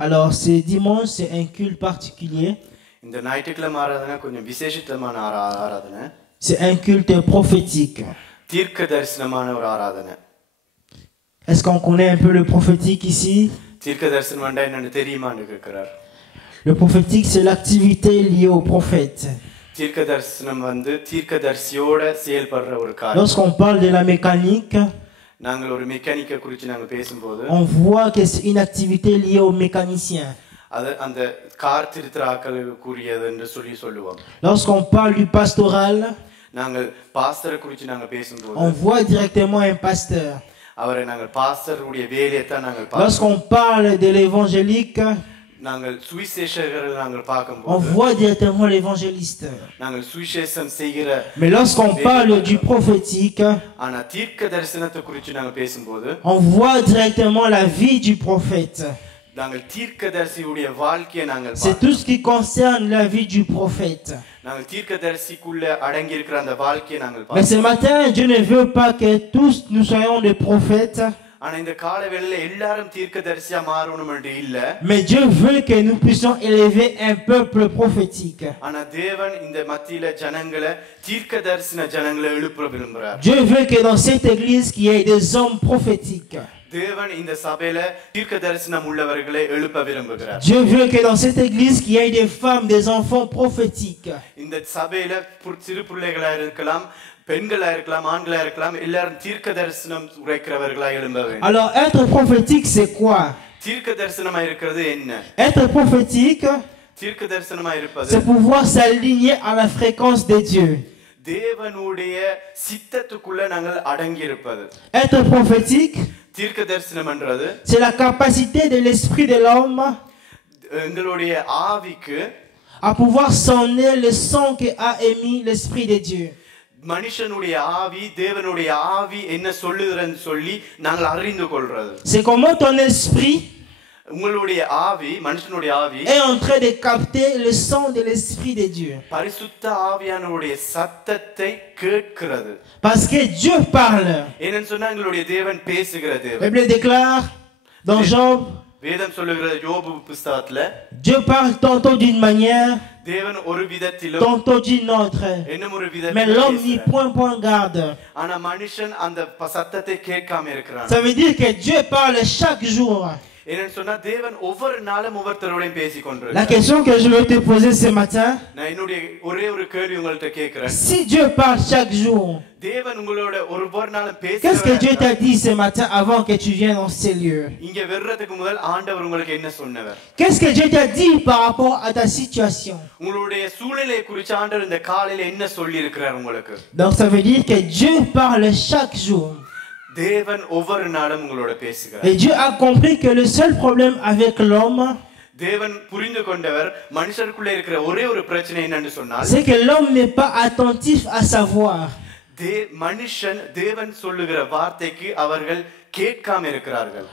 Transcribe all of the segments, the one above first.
Alors, ce dimanche, c'est un culte particulier. C'est un culte prophétique. Est-ce qu'on connaît un peu le prophétique ici? Le prophétique, c'est l'activité liée au prophète. Lorsqu'on parle de la mécanique, on voit que c'est une activité liée aux mécaniciens. Lorsqu'on parle du pastoral, on voit directement un pasteur. Lorsqu'on parle de l'évangélique, on voit directement l'évangéliste. Mais lorsqu'on parle du prophétique, on voit directement la vie du prophète. C'est tout ce qui concerne la vie du prophète. Mais ce matin, Dieu ne veut pas que tous nous soyons des prophètes. Mais Dieu veut que nous puissions élever un peuple prophétique. Dieu veut que dans cette église, qu'il y ait des hommes prophétiques. Dieu veut que dans cette église, qu'il y ait des femmes, des enfants prophétiques. Alors, être prophétique, c'est quoi? Être prophétique, c'est pouvoir s'aligner à la fréquence de Dieu. Être prophétique, c'est la capacité de l'esprit de l'homme à pouvoir sonner le son qu'a émis l'esprit de Dieu. C'est comment ton esprit est en train de capter le son de l'esprit de Dieu. Parce que Dieu parle. La Bible déclare dans Job, Dieu parle tantôt d'une manière, tantôt d'une autre. Mais l'homme n'y point garde. Ça veut dire que Dieu parle chaque jour. La question que je vais te poser ce matin, si Dieu parle chaque jour, qu'est-ce que Dieu t'a dit ce matin avant que tu viennes dans ces lieux? Qu'est-ce que Dieu t'a dit par rapport à ta situation? Donc ça veut dire que Dieu parle chaque jour. Et Dieu a compris que le seul problème avec l'homme, c'est que l'homme n'est pas attentif à savoir.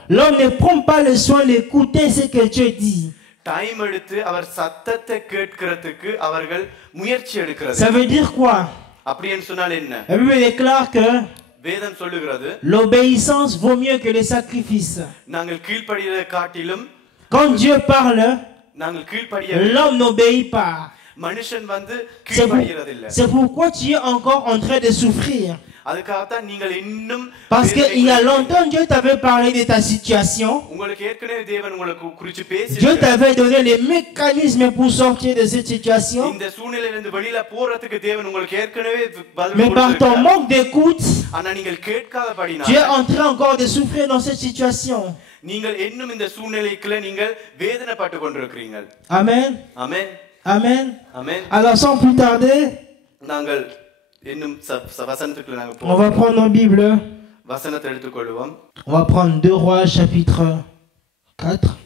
L'homme ne prend pas le soin d'écouter ce que Dieu dit. Ça veut dire quoi? La Bible déclare que l'obéissance vaut mieux que les sacrifices. Quand Dieu parle, l'homme n'obéit pas. C'est pourquoi tu es encore en train de souffrir. Parce qu'il y a longtemps, Dieu t'avait parlé de ta situation. Dieu t'avait donné les mécanismes pour sortir de cette situation. Mais par ton manque d'écoute, tu es en train encore de souffrir dans cette situation. Amen. Amen. Amen. Amen. Alors sans plus tarder, on va prendre nos Bibles. On va prendre 2 Rois chapitre 4.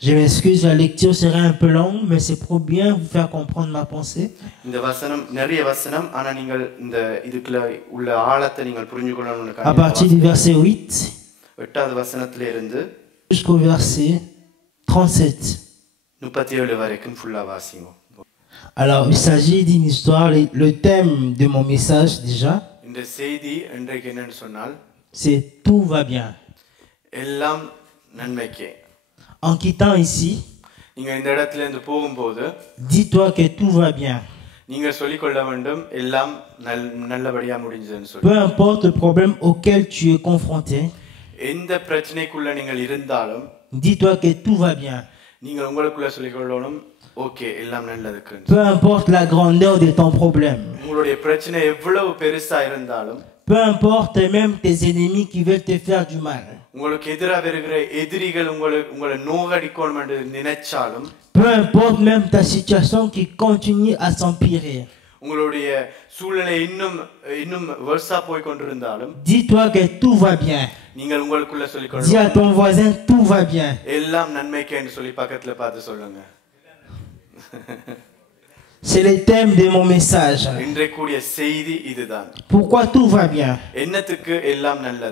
Je m'excuse, la lecture sera un peu longue, mais c'est pour bien vous faire comprendre ma pensée. À partir du verset 8 jusqu'au verset 37. Alors, il s'agit d'une histoire, le thème de mon message déjà, c'est « Tout va bien ». En quittant ici, dis-toi que tout va bien. Peu importe le problème auquel tu es confronté, dis-toi que tout va bien. Peu importe la grandeur de ton problème. Peu importe même tes ennemis qui veulent te faire du mal. Peu importe même ta situation qui continue à s'empirer. Dis-toi que tout va bien. Dis à ton voisin, tout va bien. C'est le thème de mon message. Pourquoi tout va bien?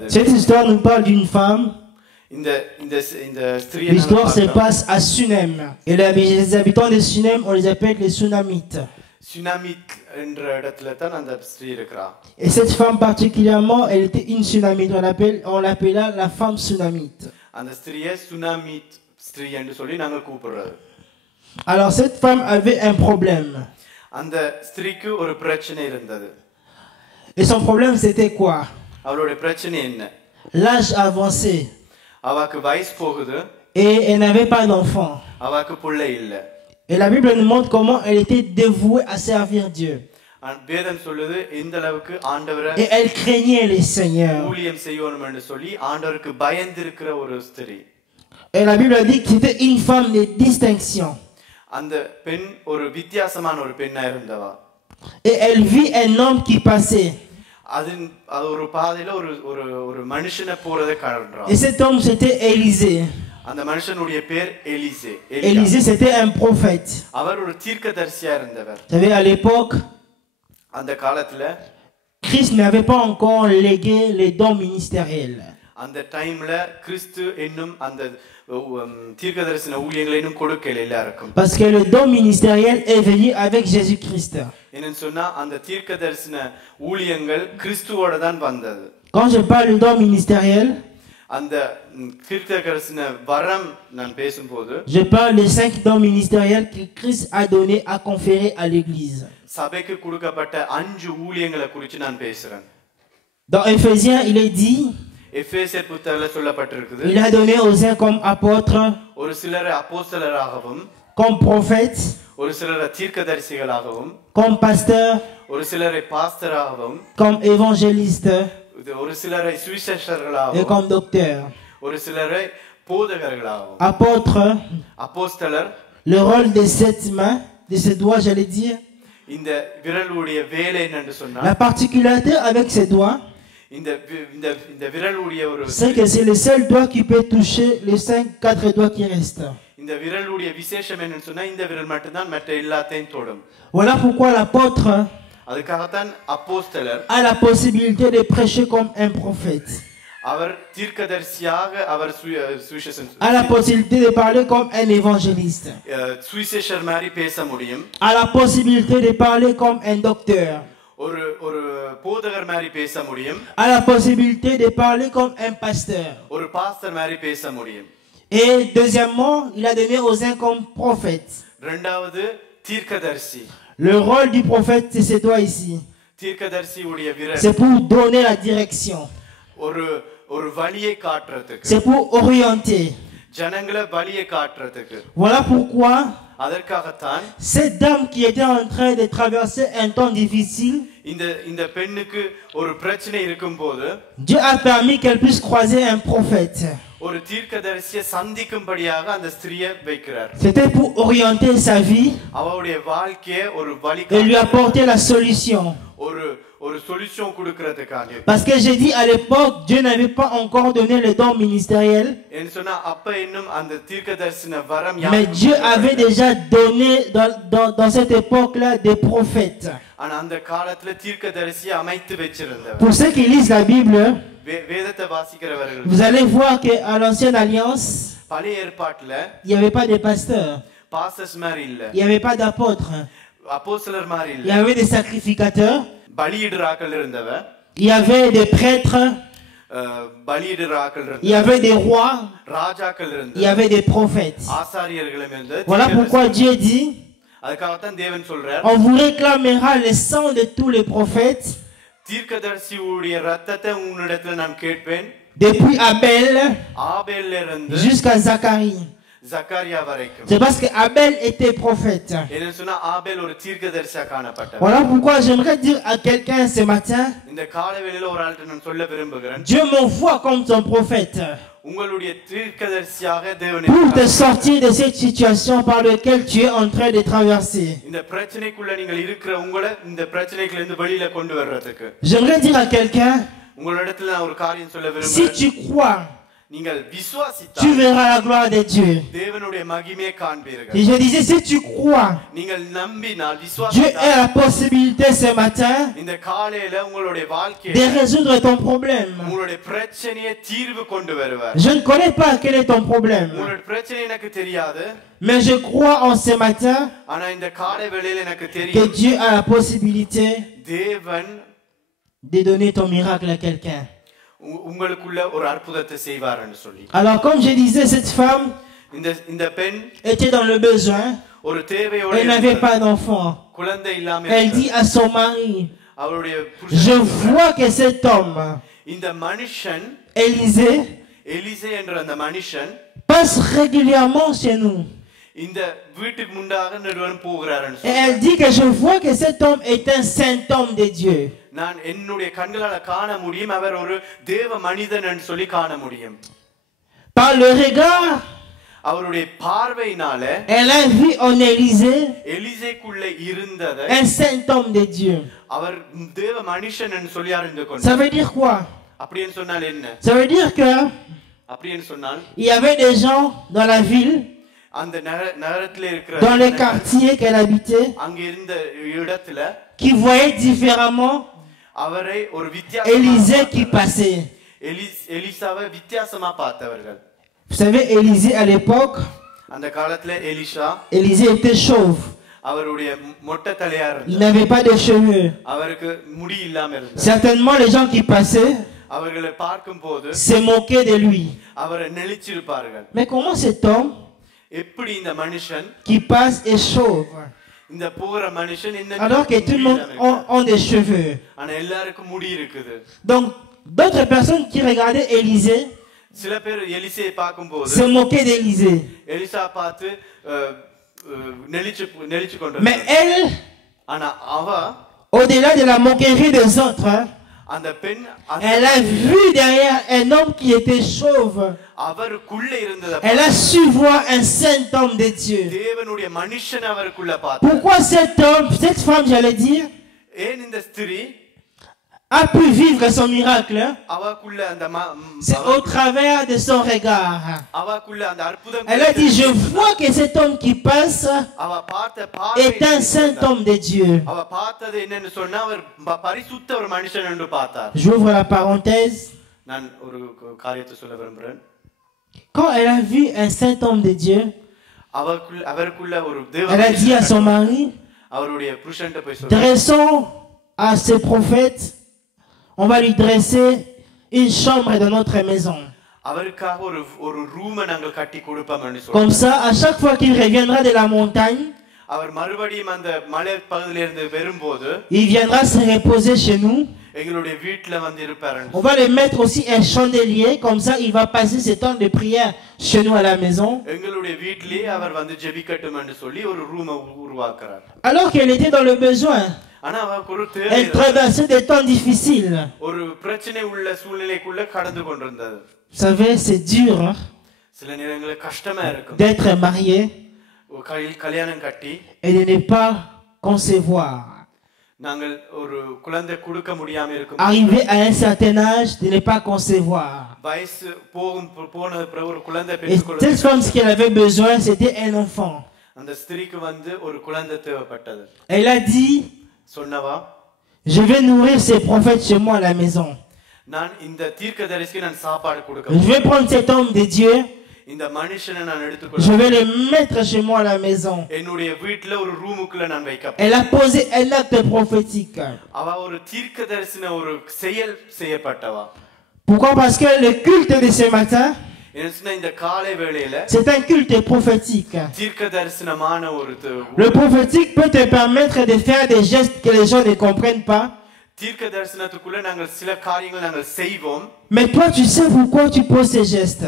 Cette histoire nous parle d'une femme. L'histoire se passe à Sunem. Et les habitants de Sunem, on les appelle les Sunamites. Et cette femme particulièrement, elle était une Sunamite. On l'appela la femme Sunamite. Alors cette femme avait un problème. Et son problème c'était quoi? L'âge avancé. Et elle n'avait pas d'enfant. Et la Bible nous montre comment elle était dévouée à servir Dieu. Et elle craignait le Seigneur. Et la Bible dit que c'était une femme de distinction. Et elle vit un homme qui passait. Et cet homme c'était Élisée. Élisée c'était un prophète. Vous savez, à l'époque, Christ n'avait pas encore légué les dons ministériels. Parce que le don ministériel est venu avec Jésus-Christ. Quand je parle du don ministériel, je parle des 5 dons ministériels que Christ a donné à conférer à l'Église. Dans Éphésiens, il est dit, il a donné aux uns comme apôtres, comme prophètes, comme pasteurs, comme évangélistes et comme docteurs. Apôtres, le rôle de cette main, de ces doigts, j'allais dire. La particularité avec ces doigts, c'est que c'est le seul doigt qui peut toucher les 4 doigts qui restent. Voilà pourquoi l'apôtre a la possibilité de prêcher comme un prophète. A la possibilité de parler comme un évangéliste. A la possibilité de parler comme un docteur. A la possibilité de parler comme un pasteur. Et deuxièmement, il a donné aux uns comme prophètes. Le rôle du prophète, c'est ces doigts ici. C'est pour donner la direction. C'est pour orienter. Voilà pourquoi cette dame qui était en train de traverser un temps difficile, Dieu a permis qu'elle puisse croiser un prophète. C'était pour orienter sa vie et lui apporter la solution. Parce que j'ai dit à l'époque, Dieu n'avait pas encore donné le don ministériel. Mais Dieu avait déjà donné dans cette époque-là des prophètes. Pour ceux qui lisent la Bible, vous allez voir qu'à l'Ancienne Alliance, il n'y avait pas de pasteurs. Il n'y avait pas d'apôtres. Il y avait des sacrificateurs. Il y avait des prêtres. Il y avait des rois, il y avait des prophètes. Voilà pourquoi Dieu dit, on vous réclamera le sang de tous les prophètes, depuis Abel jusqu'à Zacharie. C'est parce que Abel était prophète. Voilà pourquoi j'aimerais dire à quelqu'un ce matin, Dieu m'envoie comme ton prophète pour te sortir de cette situation par laquelle tu es en train de traverser. J'aimerais dire à quelqu'un, si tu crois, tu verras la gloire de Dieu. Et je disais, si tu crois, Dieu a la possibilité ce matin de résoudre ton problème. Je ne connais pas quel est ton problème, mais je crois en ce matin que Dieu a la possibilité de donner ton miracle à quelqu'un. Alors comme je disais, cette femme était dans le besoin. Elle n'avait pas d'enfant. Elle dit à son mari, je vois que cet homme, Élisée, passe régulièrement chez nous. Et elle dit que je vois que cet homme est un saint homme de Dieu. Par le regard, elle a vu en Élisée un saint homme de Dieu. Ça veut dire quoi? Ça veut dire que il y avait des gens dans la ville, dans les quartiers qu'elle habitait, qui voyaient différemment Élisée qui passait. Vous savez, Élisée à l'époque, Élisée était chauve. Il n'avait pas de cheveux. Certainement les gens qui passaient se moquaient de lui. Mais comment cet homme qui passe est chauve, alors que tout le monde a des cheveux? Donc d'autres personnes qui regardaient Élisée se moquaient d'Élisée. Mais elle, au-delà de la moquerie des autres, elle a vu derrière un homme qui était chauve. Elle a su voir un saint homme de Dieu. Pourquoi cet homme, cette femme, j'allais dire, a pu vivre son miracle? C'est au travers de son regard. Elle a dit, je vois que cet homme qui passe est un saint homme de Dieu. J'ouvre la parenthèse. Quand elle a vu un saint homme de Dieu, elle a dit à son mari, dressons à ce prophète, on va lui dresser une chambre dans notre maison. Comme ça, à chaque fois qu'il reviendra de la montagne, il viendra se reposer chez nous. On va lui mettre aussi un chandelier, comme ça il va passer ce temps de prière chez nous à la maison. Alors qu'elle était dans le besoin, elle traversait des temps difficiles. Vous savez, c'est dur hein, d'être marié et de ne pas concevoir. Arriver à un certain âge, de ne pas concevoir. Et cette femme, ce qu'elle avait besoin, c'était un enfant. Elle a dit, je vais nourrir ces prophètes chez moi à la maison. Je vais prendre cet homme de Dieu. Je vais le mettre chez moi à la maison. Elle a posé un acte prophétique. Pourquoi? Parce que le culte de ce matin, c'est un culte prophétique. Le prophétique peut te permettre de faire des gestes que les gens ne comprennent pas. Mais toi, tu sais pourquoi tu poses ces gestes.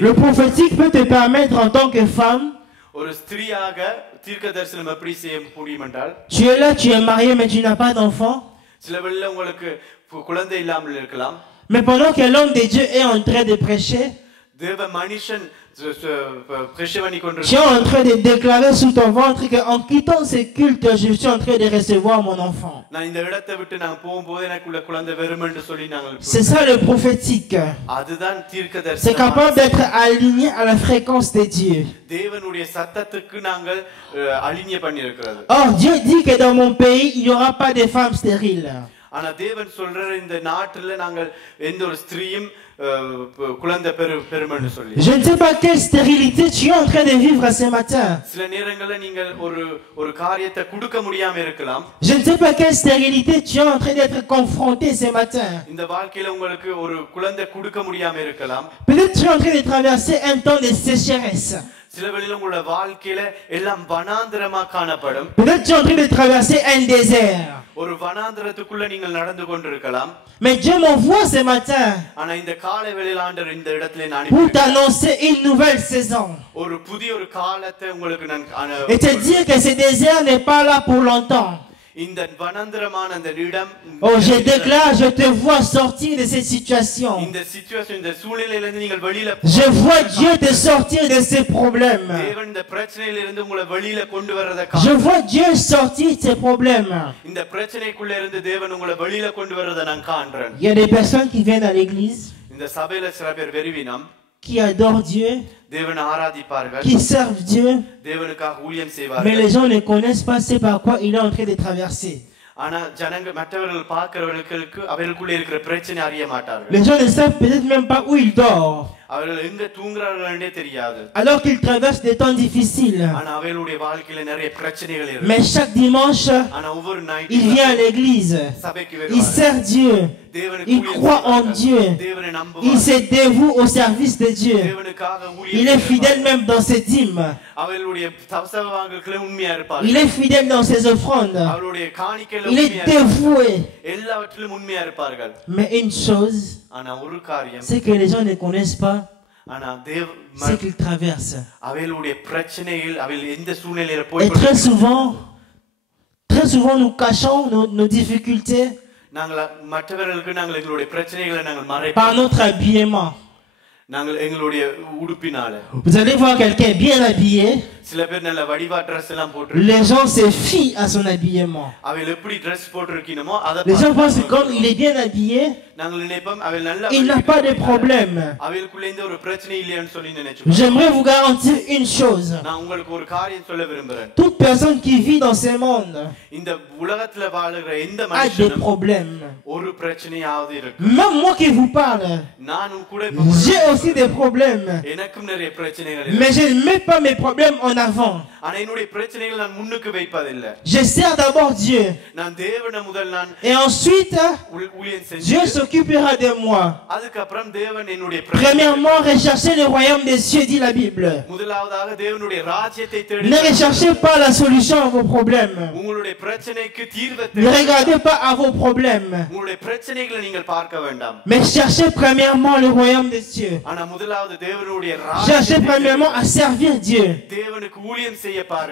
Le prophétique peut te permettre en tant que femme. Tu es là, tu es marié, mais tu n'as pas d'enfant. Mais pendant que l'homme de Dieu est en train de prêcher, tu es en train de déclarer sous ton ventre qu'en quittant ce culte, je suis en train de recevoir mon enfant. C'est ça le prophétique. C'est capable d'être aligné à la fréquence de Dieu. Or, Dieu dit que dans mon pays, il n'y aura pas de femmes stériles. Je ne sais pas quelle stérilité tu es en train de vivre ce matin. Je ne sais pas quelle stérilité tu es en train d'être confronté ce matin. Peut-être tu es en train de traverser un temps de sécheresse. Peut-être tu es en train de traverser un désert. Mais Dieu m'envoie ce matin pour t'annoncer une nouvelle saison. Et te dire que ce désert n'est pas là pour longtemps. Oh, je déclare, je te vois sortir de cette situation. Je vois Dieu te sortir de ces problèmes. Je vois Dieu sortir de ces problèmes. Il y a des personnes qui viennent à l'église, qui adorent Dieu, qui servent Dieu, mais les gens ne connaissent pas ce par quoi il est en train de traverser. Les gens ne savent peut-être même pas où il dort, alors qu'il traverse des temps difficiles. Mais chaque dimanche, il vient à l'église, il sert Dieu, il croit en Dieu, il se dévoue au service de Dieu, il est fidèle même dans ses dîmes, il est fidèle dans ses offrandes, il est dévoué. Mais une chose, c'est que les gens ne connaissent pas ce qu'ils traversent. Et très souvent nous cachons nos difficultés par notre habillement. Vous allez voir quelqu'un bien habillé, les gens se fient à son habillement. Les gens pensent que comme il est bien habillé, il n'a pas de problème. J'aimerais vous garantir une chose. Toute personne qui vit dans ce monde a des problèmes. Même moi qui vous parle, j'ai aussi des problèmes. Mais je ne mets pas mes problèmes en avant. Je sers d'abord Dieu. Et ensuite, Dieu s'occupera de moi. Premièrement, recherchez le royaume des cieux, dit la Bible. Ne recherchez pas la solution à vos problèmes. Ne regardez pas à vos problèmes. Mais cherchez premièrement le royaume des cieux. Cherchez premièrement à servir Dieu.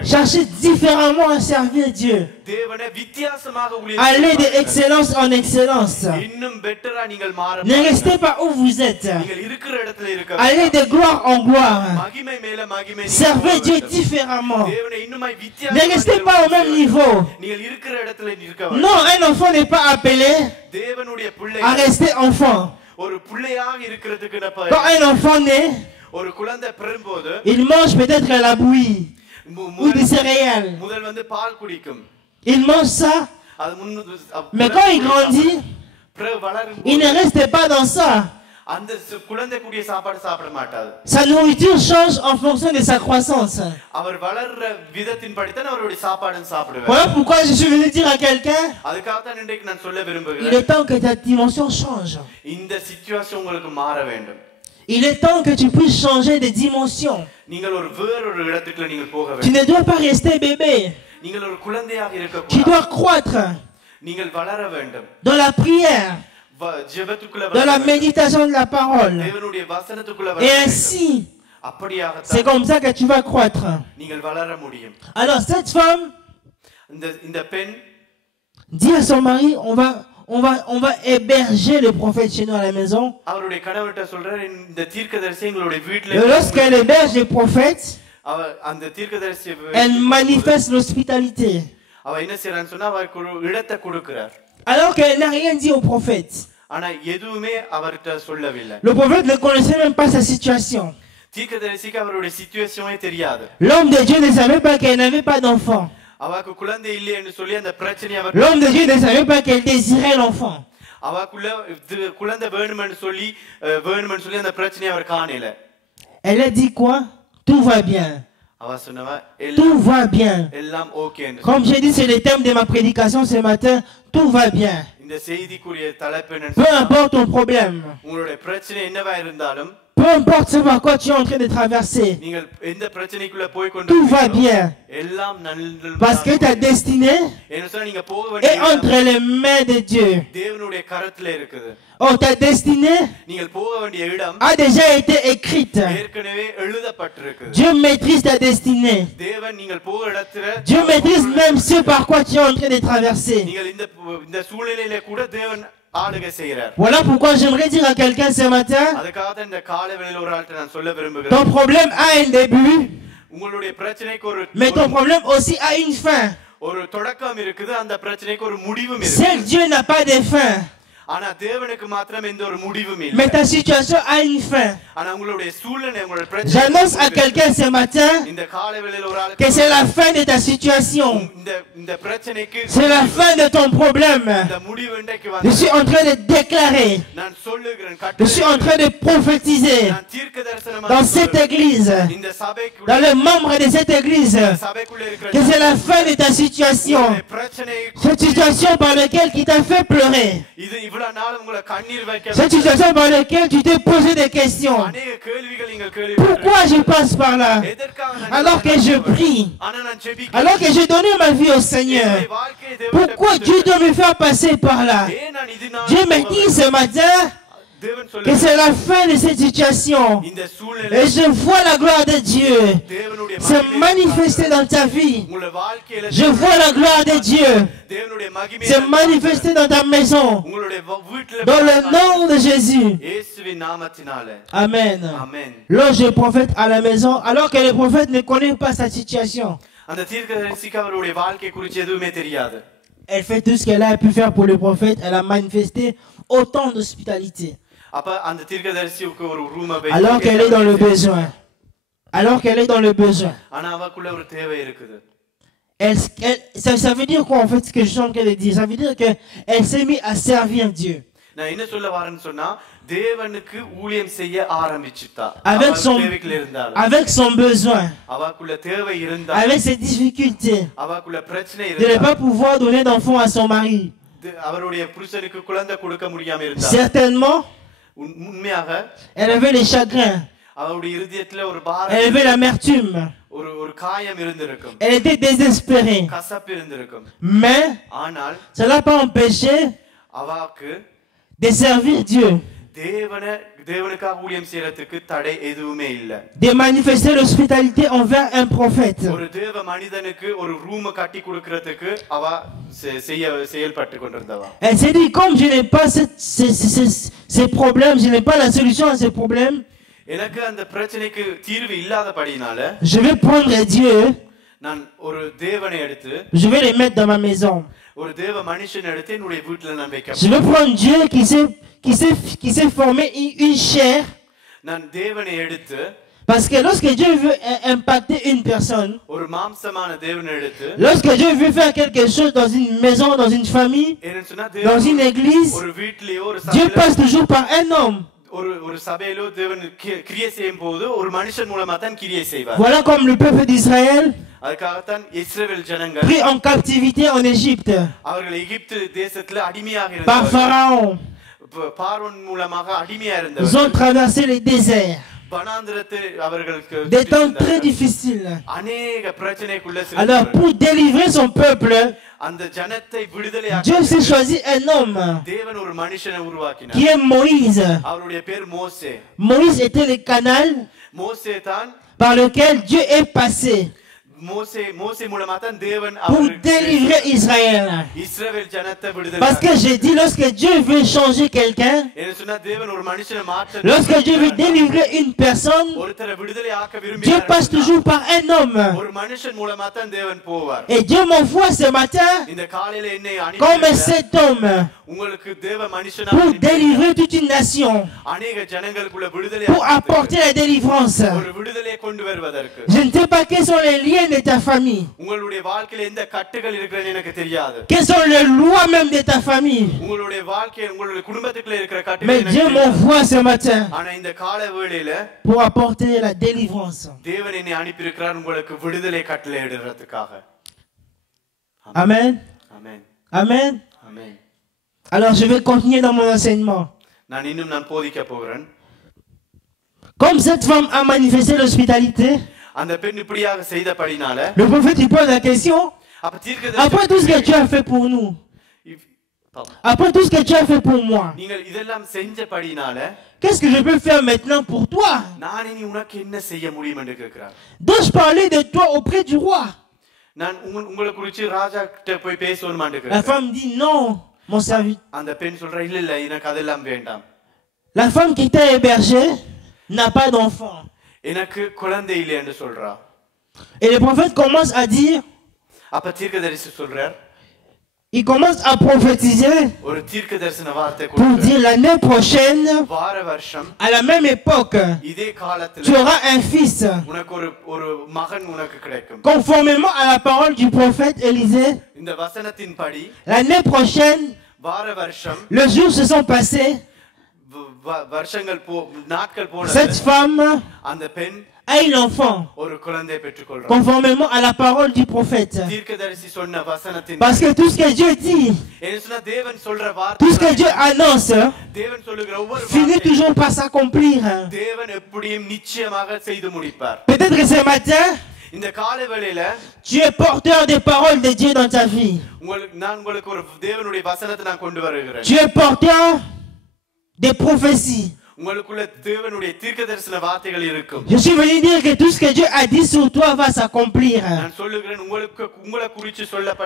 Cherchez différemment à servir Dieu. Allez d'excellence en excellence. Ne restez pas où vous êtes. Allez de gloire en gloire. Servez Dieu différemment. Ne restez pas au même niveau. Non, un enfant n'est pas appelé à rester enfant. Quand un enfant naît, il mange peut-être la bouillie ou des céréales. Il mange ça. Mais quand il grandit, il ne reste pas dans ça. Sa nourriture change en fonction de sa croissance. Voilà pourquoi je suis venu dire à quelqu'un, il est temps que ta dimension change. Il est temps que tu puisses changer de dimension. Tu ne dois pas rester bébé. Tu dois croître dans la prière, dans la méditation de la parole. Et ainsi, c'est comme ça que tu vas croître. Alors cette femme dit à son mari, on va héberger le prophète chez nous à la maison. Et lorsqu'elle héberge le prophète, elle manifeste l'hospitalité. Alors qu'elle n'a rien dit au prophète. Le prophète ne connaissait même pas sa situation. L'homme de Dieu ne savait pas qu'elle n'avait pas d'enfant. L'homme de Dieu ne savait pas qu'elle désirait l'enfant. Elle a dit quoi? Tout va bien. Tout va bien. Comme j'ai dit, c'est le thème de ma prédication ce matin. Tout va bien. Peu importe ton problème. Peu importe ce par quoi tu es en train de traverser. Tout va bien. Parce que ta destinée est entre les mains de Dieu. Oh, ta destinée a déjà été écrite. Dieu maîtrise ta destinée. Dieu maîtrise même ce par quoi tu es en train de traverser. Voilà pourquoi j'aimerais dire à quelqu'un ce matin, ton problème a un début, mais ton problème aussi a une fin. Seul Dieu n'a pas de fin. Mais ta situation a une fin. J'annonce à quelqu'un ce matin que c'est la fin de ta situation. C'est la fin de ton problème. Je suis en train de déclarer. Je suis en train de prophétiser dans cette église, dans les membres de cette église, que c'est la fin de ta situation. Cette situation par laquelle qui t'a fait pleurer. Cette situation par laquelle tu t'es posé des questions. Pourquoi je passe par là? Alors que je prie. Alors que j'ai donné ma vie au Seigneur. Pourquoi Dieu doit me faire passer par là? Dieu me dit ce matin que c'est la fin de cette situation. Et je vois la gloire de Dieu se manifester dans ta vie. Je vois la gloire de Dieu se manifester dans ta maison. Dans le nom de Jésus. Amen. Lorsque le prophète à la maison, alors que le prophète ne connaît pas sa situation, elle fait tout ce qu'elle a pu faire pour le prophète. Elle a manifesté autant d'hospitalité. Alors qu'elle est dans le besoin. Alors qu'elle est dans le besoin. Ça veut dire quoi en fait ce que je suis en train de dire? Ça veut dire qu'elle s'est mise à servir Dieu. Avec son besoin, avec ses difficultés, de ne pas pouvoir donner d'enfant à son mari. Certainement, elle avait les chagrins, elle avait l'amertume, elle était désespérée. Mais cela n'a pas empêché de servir Dieu, de manifester l'hospitalité envers un prophète. Elle s'est dit, comme je n'ai pas ces problèmes, je n'ai pas la solution à ces problèmes, je vais prendre Dieu, je vais les mettre dans ma maison. Je vais prendre Dieu qui s'est formé une chair. Parce que lorsque Dieu veut impacter une personne, lorsque Dieu veut faire quelque chose dans une maison, dans une famille, dans une église, Dieu passe toujours par un homme. Voilà comme le peuple d'Israël pris en captivité en Égypte par Pharaon. Ils ont traversé les déserts. Des temps très difficiles. Alors pour délivrer son peuple, Dieu s'est choisi un homme qui est Moïse. Moïse était le canal par lequel Dieu est passé pour délivrer Israël. Parce que j'ai dit, lorsque Dieu veut changer quelqu'un, lorsque Dieu veut délivrer une personne, Dieu passe toujours par un homme. Et Dieu m'envoie ce matin comme cet homme pour délivrer toute une nation, pour apporter la délivrance. Je ne sais pas quels sont les liens de ta famille. Quelles sont les lois même de ta famille. Mais Dieu m'envoie ce matin pour apporter la délivrance. Amen. Amen. Alors je vais continuer dans mon enseignement. Comme cette femme a manifesté l'hospitalité, le prophète il pose la question, après tout ce que tu as fait pour nous, après tout ce que tu as fait pour moi, qu'est-ce que je peux faire maintenant pour toi? Dois-je parler de toi auprès du roi? La femme dit non, mon serviteur. La femme qui était hébergée n'a pas d'enfant. Et le prophète commence à dire, il commence à prophétiser pour dire l'année prochaine, à la même époque, tu auras un fils. Conformément à la parole du prophète Élisée, l'année prochaine, les jours se sont passés. Cette femme a eu l'enfant conformément à la parole du prophète. Parce que tout ce que Dieu dit, tout ce que Dieu annonce, finit toujours par s'accomplir. Peut-être que ce matin, tu es porteur des paroles de Dieu dans ta vie. Tu es porteur des prophéties. Je suis venu dire que tout ce que Dieu a dit sur toi va s'accomplir.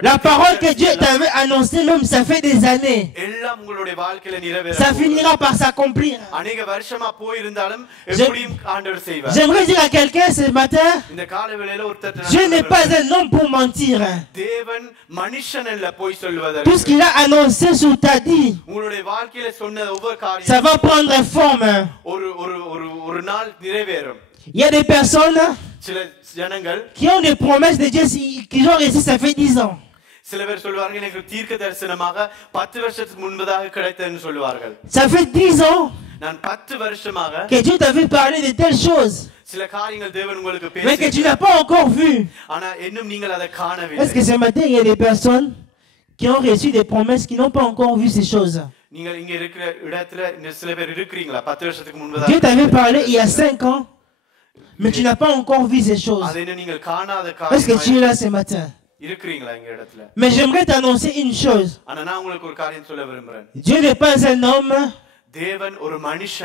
La parole que Dieu t'avait annoncée, même ça fait des années, ça finira par s'accomplir. J'aimerais dire à quelqu'un ce matin, Dieu n'est pas un homme pour mentir. Tout ce qu'il a annoncé sur ta vie, ça va prendre forme. Il y a des personnes qui ont des promesses de Dieu qui ont reçu ça fait 10 ans. Ça fait 10 ans que Dieu t'avait parlé de telles choses, mais que tu n'as pas encore vu. Est-ce que ce matin il y a des personnes qui ont reçu des promesses qui n'ont pas encore vu ces choses? Dieu t'avait parlé il y a 5 ans, mais tu n'as pas encore vu ces choses. Est-ce que tu es là ce matin? Mais j'aimerais t'annoncer une chose. Dieu n'est pas un homme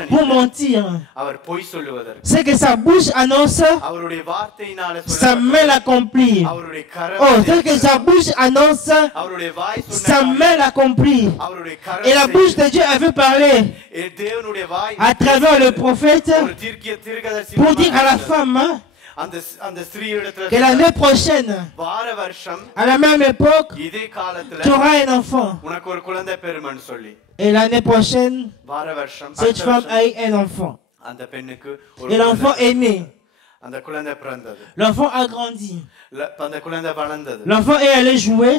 pour mentir. C'est que sa bouche annonce, sa main l'accomplit. Oh, c'est que sa bouche annonce, sa main l'accomplit. Et la bouche de Dieu avait parlé à travers le prophète pour dire à la femme que l'année prochaine, à la même époque, tu auras un enfant. Et l'année prochaine, cette femme a eu un enfant. Et l'enfant est né. L'enfant a grandi. L'enfant est allé jouer.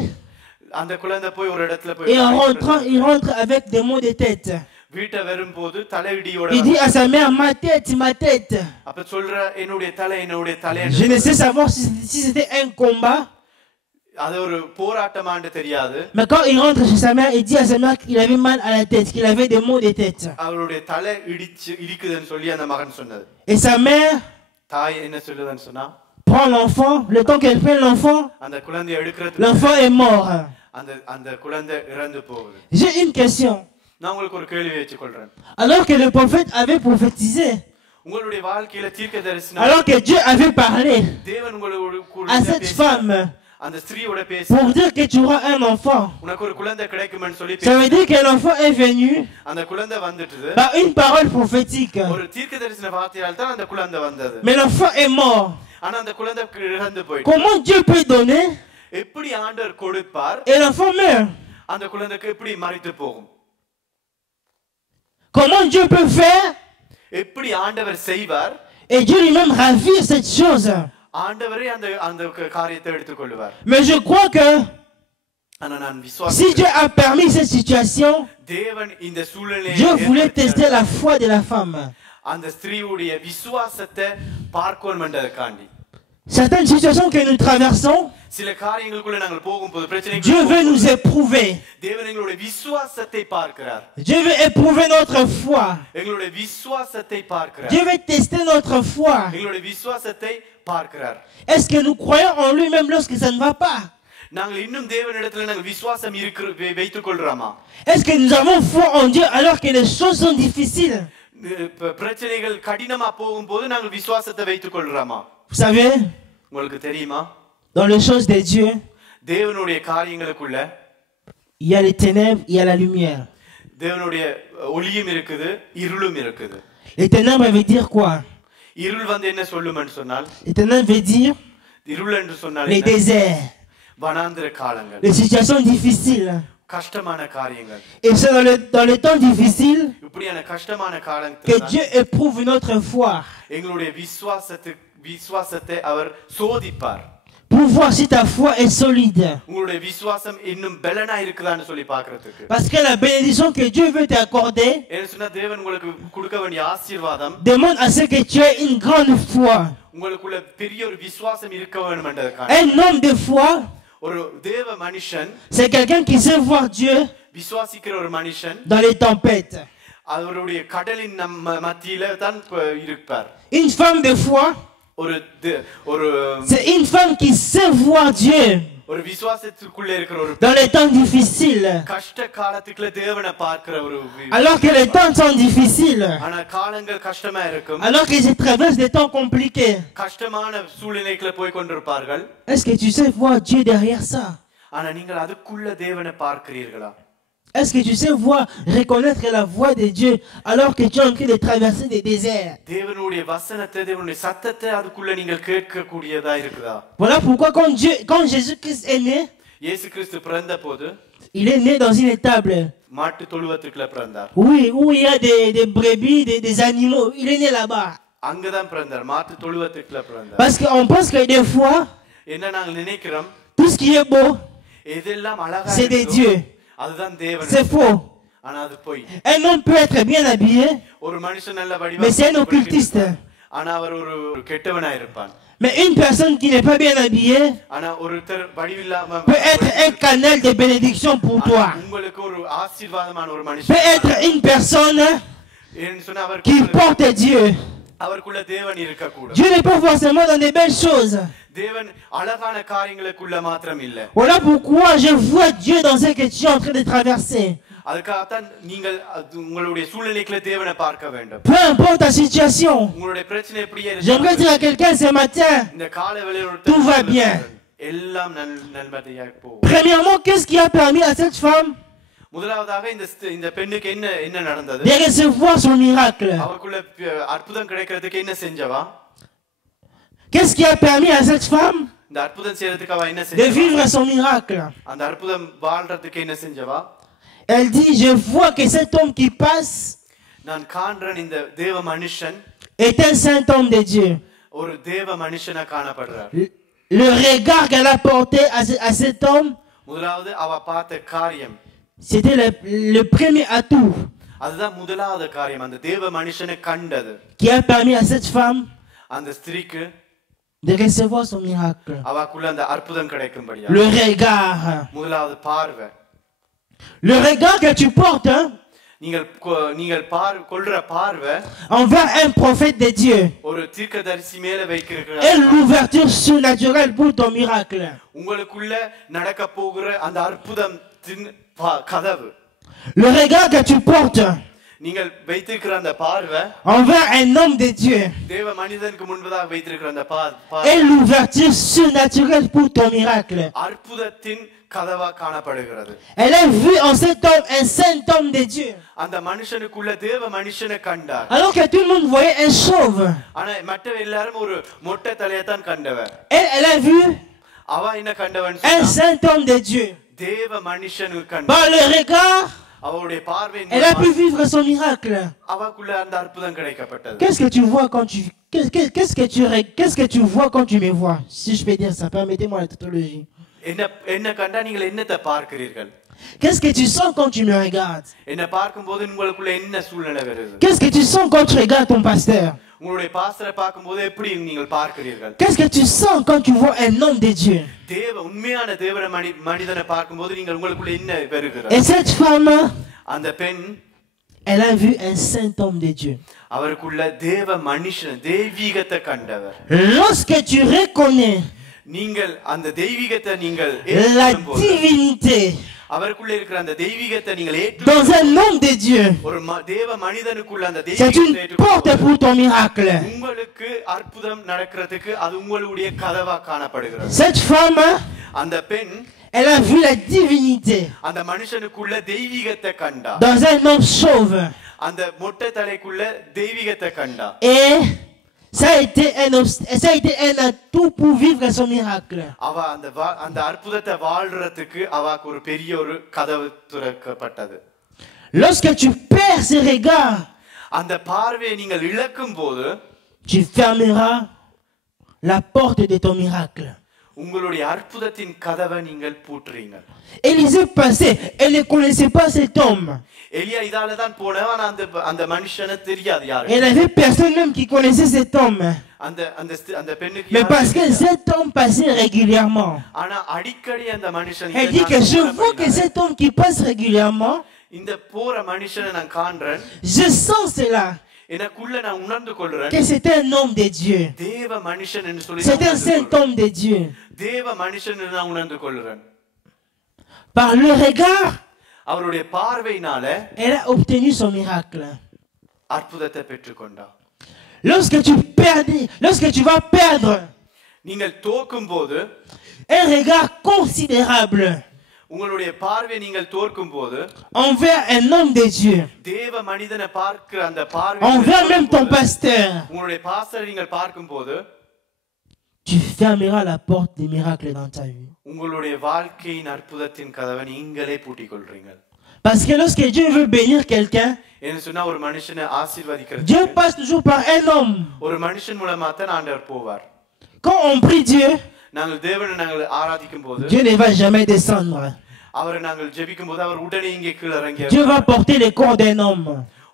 Et en rentrant, il rentre avec des maux de tête. Il dit à sa mère, ma tête, ma tête. Je ne sais savoir si c'était un combat. Mais quand il rentre chez sa mère, il dit à sa mère qu'il avait mal à la tête, qu'il avait des maux de tête. Et sa mère prend l'enfant, le temps qu'elle prenne l'enfant, l'enfant est mort. J'ai une question. Alors que le prophète avait prophétisé, alors que Dieu avait parlé à cette femme pour dire que tu auras un enfant, ça veut dire que l'enfant est venu par une parole prophétique. Mais l'enfant est mort. Comment Dieu peut donner et l'enfant meurt? Comment Dieu peut faire et Dieu lui-même ravir cette chose? Mais je crois que si Dieu a permis cette situation, Dieu voulait tester la foi de la femme. Certaines situations que nous traversons, Dieu veut nous éprouver. Dieu veut éprouver notre foi. Dieu veut tester notre foi. Est-ce que nous croyons en lui-même lorsque ça ne va pas? Est-ce que nous avons foi en Dieu alors que les choses sont difficiles? Vous savez, dans les choses de Dieu, il y a les ténèbres, il y a la lumière. Les ténèbres veut dire quoi? Les ténèbres veut dire les déserts, les situations difficiles. Et c'est dans les temps difficiles que Dieu éprouve notre foi. Pour voir si ta foi est solide. Parce que la bénédiction que Dieu veut t'accorder demande à ce que tu aies une grande foi. Un homme de foi, c'est quelqu'un qui sait voir Dieu dans les tempêtes. Une femme de foi, c'est une femme qui sait voir Dieu dans les temps difficiles. Alors que les temps sont difficiles, alors que je traverse des temps compliqués, est-ce que tu sais voir Dieu derrière ça? Est-ce que tu sais voir, reconnaître la voix de Dieu alors que tu es en train de traverser des déserts? Voilà pourquoi quand Jésus-Christ est né, il est né dans une étable. Oui, où il y a des brebis, des animaux. Il est né là-bas. Parce qu'on pense que des fois, tout ce qui est beau, c'est des dieux. C'est faux. Un homme peut être bien habillé, mais c'est un occultiste. Mais une personne qui n'est pas bien habillée peut être un canal de bénédiction pour toi. Peut être une personne qui porte Dieu. Dieu n'est pas forcément dans des belles choses. Voilà pourquoi je vois Dieu dans ce que tu es en train de traverser. Peu importe ta situation, j'aimerais dire à quelqu'un ce matin, tout va bien. Premièrement, qu'est-ce qui a permis à cette femme de recevoir son miracle? Qu'est-ce qui a permis à cette femme de vivre son miracle? Elle dit, je vois que cet homme qui passe est un saint homme de Dieu. Le regard qu'elle a porté à cet homme, c'était le premier atout. அதுதான் முதலாவது காரியம் அந்த தேவ மனுஷனை கண்டது. Qui a permis à cette femme அந்த ஸ்திரீக்கு de recevoir son miracle. அவளுக்குள்ள அந்த அற்புதம் கிடைக்கும்படியா. Le regard. முதலாவது பார்வை. Le regard que tu portes நீங்கள் கொள்ற பார்வை envers un prophète de Dieu ஒரு தீர்க்கதரிசி மேல வைக்கிற et l'ouverture surnaturelle pour ton miracle. உங்களுக்குள்ள நடக்க போகிற அந்த அற்புதத்தின் கதவு. Le regard que tu portes நீங்கள் வைத்திருக்கிற அந்த பார்வை envers un homme de Dieu தேவ மனிதனுக்கு முன்பதாக வைத்திருக்கிற அந்த et l'ouverture surnaturelle pour ton miracle. அற்புதத்தின் கதவா காணப்படுகிறது. Elle a vu en cet homme un saint homme de Dieu. அந்த மனுஷனுக்குள்ள தேவ மனுஷனை கண்டார். Alors que tout le monde voyait un chauve. ஆனா மற்ற எல்லாரும் ஒரு மொட்டை தலையை தான் கண்டவர். Elle a vu அவ என்ன கண்டவன் un saint homme de Dieu. தேவ மனுஷனை கண்டார். Par le regard அவருடைய பார்வையின் elle a pu vivre son miracle. அவளுக்குள்ள அந்த அற்புதம் கிடைக்கப்பட்டது. Qu'est-ce que tu vois quand tu qu'est-ce que tu vois quand tu me vois? Si je peux dire ça, permettez-moi la tautologie. என்ன கண்டா நீங்கள் என்னத்தை பார்க்கிறீர்கள்? Qu'est-ce que tu sens quand tu me regardes? என்ன பார்க்கும்போது உங்களுக்குள்ள என்ன சூழ்நிலை வருது? Qu'est-ce que tu sens quand tu regardes ton pasteur? உங்களுடைய பாஸ்டரை பார்க்கும்போது எப்படி நீங்கள் பார்க்கிறீர்கள்? Qu'est-ce que tu sens quand tu vois un homme de Dieu? தேவ உண்மையான தேவ மனிதனை பார்க்கும்போது நீங்கள் உங்களுக்குள்ள என்ன வருகிறது? Et cette femme, அந்த பெண் elle a vu un saint homme de Dieu. அவருக்குள்ள தேவ மனுஷன் தெய்வீகத்தை கண்டவர். Lorsque tu reconnais நீங்கள் அந்த தெய்வீகத்தை நீங்கள் la divinité அவருக்குள்ள இருக்கிற அந்த தெய்வீகத்தை நீங்கள் dans un homme de Dieu, ஒரு தேவ மனிதனுக்குள்ள அந்த c'est une porte pour ton miracle. உங்களுக்கு அற்புதம் நடக்கிறதுக்கு அது உங்களுடைய கதவா காணப்படுகிறது. Cette femme, அந்த பெண் elle a vu la divinité அந்த மனுஷனுக்குள்ள தெய்வீகத்தை கண்டா. dans un homme chauve. அந்த மொட்டை தலைக்குள்ள தெய்வீகத்தை கண்டா. Et ça a été un atout pour vivre son miracle. அவ அந்த அற்புதத்தை வாழ்றதுக்கு அவக்கு ஒரு பெரிய ஒரு கதவு திறக்கப்பட்டது. Lorsque tu perds ce regard, அந்த பார்வையை நீங்கள் இழக்கும்போது tu fermeras la porte de ton miracle. உங்களுடைய அற்புதத்தின் கதவை நீங்கள் பூட்டுறீங்க. Élisée passait, elle ne connaissait pas cet homme. எலியா இதால தான் போனவன் அந்த மனுஷனை தெரியாது யாரு. Elle avait personne même qui connaissait cet homme. அந்த பெண்ணுக்கு Mais parce que cet homme passait régulièrement. ஆனா அடிக்கடி அந்த மனுஷன் Elle dit que je vois que cet homme qui passe régulièrement, இந்த போற மனுஷனை நான் காண்றேன். je sens cela. எனக்குள்ள நான் உணர்ந்து கொள்றேன். Que c'était un homme de Dieu. தேவ மனுஷன் என்று சொல்லி C'est un saint homme de Dieu. தேவ மனுஷன் என்று நான் உணர்ந்து கொள்றேன். Par le regard, அவருடைய பார்வையினால elle a obtenu son miracle. அற்புதத்தை பெற்றுக்கொண்டா. Lorsque tu vas perdre நீங்கள் தோக்கும்போது un regard considérable உங்களுடைய பார்வை நீங்கள் தோற்கும்போது envers un homme de Dieu, தேவ மனிதனை பார்க்கிற அந்த பார்வை envers même ton pasteur, உங்களுடைய பாஸ்டரை நீங்கள் பார்க்கும்போது tu fermeras la porte des miracles dans ta vie. உங்களுடைய வாழ்க்கையின் அற்புதத்தின் கதவை நீங்களே பூட்டிக் கொள்றீங்க. Parce que lorsque Dieu veut bénir quelqu'un, என்ன சொன்னா ஒரு மனுஷனை ஆசீர்வதிக்கிறது Dieu passe toujours par un homme. ஒரு மனுஷன் மூலமா தான் ஆண்டவர் போவார். Quand on prie Dieu, நாங்கள் தேவனை நாங்கள் ஆராதிக்கும்போது Dieu ne va jamais descendre. அவரை நாங்கள் ஜெபிக்கும்போது அவர் உடனே இங்கே கீழ இறங்கி Dieu va porter le corps d'un homme.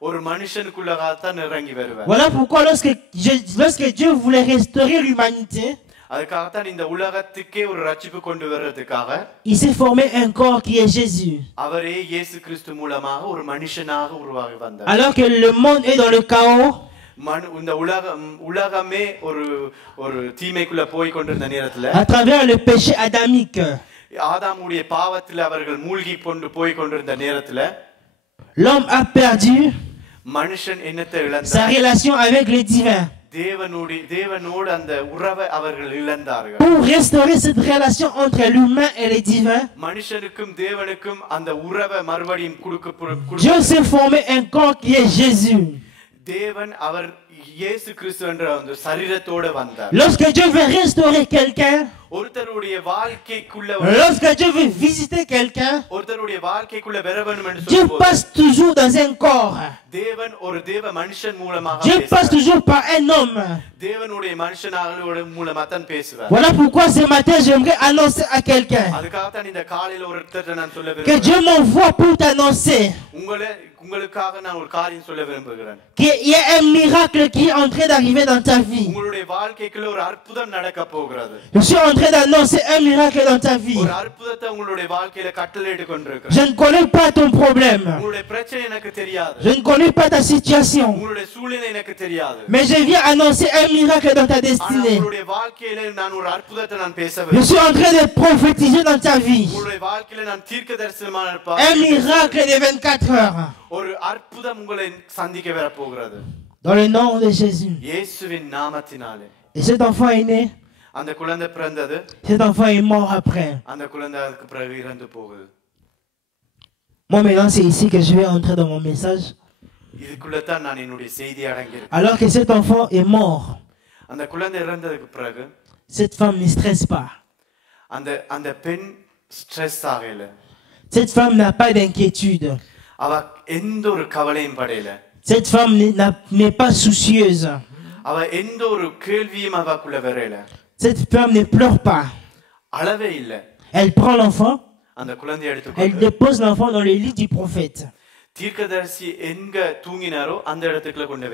ஒரு மனுஷனுக்குள்ள தான் இறங்கி வருவார். Voilà pourquoi lorsque Dieu voulait restaurer l'humanité, அதுக்காகத்தான் இந்த உலகத்துக்கே ஒரு ரட்சிப்பு கொண்டு வர்றதுக்காக il s'est formé un corps qui est Jésus. அவரே இயேசு கிறிஸ்து மூலமாக ஒரு மனுஷனாக உருவாகி வந்தார். Alors que le monde est dans le chaos, இந்த உலகமே ஒரு தீமைக்குள்ள போய் கொண்டிருந்த நேரத்துல à travers le péché adamique, ஆதாமுடைய பாவத்தில் அவர்கள் மூழ்கி கொண்டு போய் கொண்டிருந்த நேரத்துல l'homme a perdu மனுஷன் என்னத்தை இழந்தார்? sa relation avec le divin. தேவனோடு அந்த உறவை அவர்கள் இழந்தார்கள். Pour restaurer cette relation entre l'humain et le divin, மனுஷனுக்கும் தேவனுக்கும் அந்த உறவை மறுபடியும் Dieu s'est formé un corps qui est Jésus. தேவன் அவர் இயேசு கிறிஸ்து என்ற அந்த சரீரத்தோட வந்தார். Lorsque Dieu veut restaurer quelqu'un, ஒருத்தருடைய வாழ்க்கைக்குள்ள lorsque Dieu veut visiter quelqu'un, ஒருத்தருடைய வாழ்க்கைக்குள்ள வர வேண்டும் என்று Dieu சொல்லும்போது passe toujours dans un corps. தேவன் ஒரு தேவ மனுஷன் மூலமாக Dieu passe toujours par un homme. Voilà pourquoi ce matin j'aimerais annoncer à quelqu'un que Dieu m'envoie pour t'annoncer qu'il y a un miracle qui est en train d'arriver dans ta vie. Je suis en train d'annoncer un miracle dans ta vie. Je ne connais pas ton problème. Je ne connais pas ta situation. Mais je viens annoncer un miracle dans ta destinée. Je suis en train de prophétiser dans ta vie un miracle de 24 heures. Dans le nom de Jésus. Et cet enfant est né. Cet enfant est mort après. Moi maintenant c'est ici que je vais entrer dans mon message. Alors que cet enfant est mort, cette femme ne stresse pas. Cette femme n'a pas d'inquiétude. Cette femme n'est pas soucieuse. Cette femme ne pleure pas. Elle prend l'enfant. Elle dépose l'enfant dans le lit du prophète.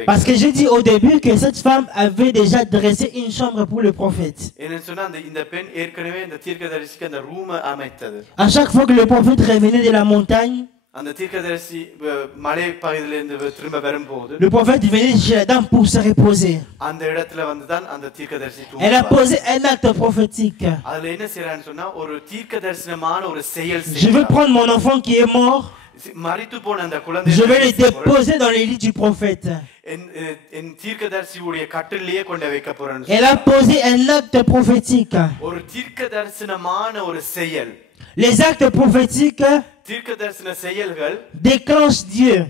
Parce que j'ai dit au début que cette femme avait déjà dressé une chambre pour le prophète. À chaque fois que le prophète revenait de la montagne, le prophète venait chez la dame pour se reposer. Elle a posé un acte prophétique. Je veux prendre mon enfant qui est mort. Je vais le déposer dans les lits du prophète. Elle a posé un acte prophétique. Les actes prophétiques déclenchent Dieu.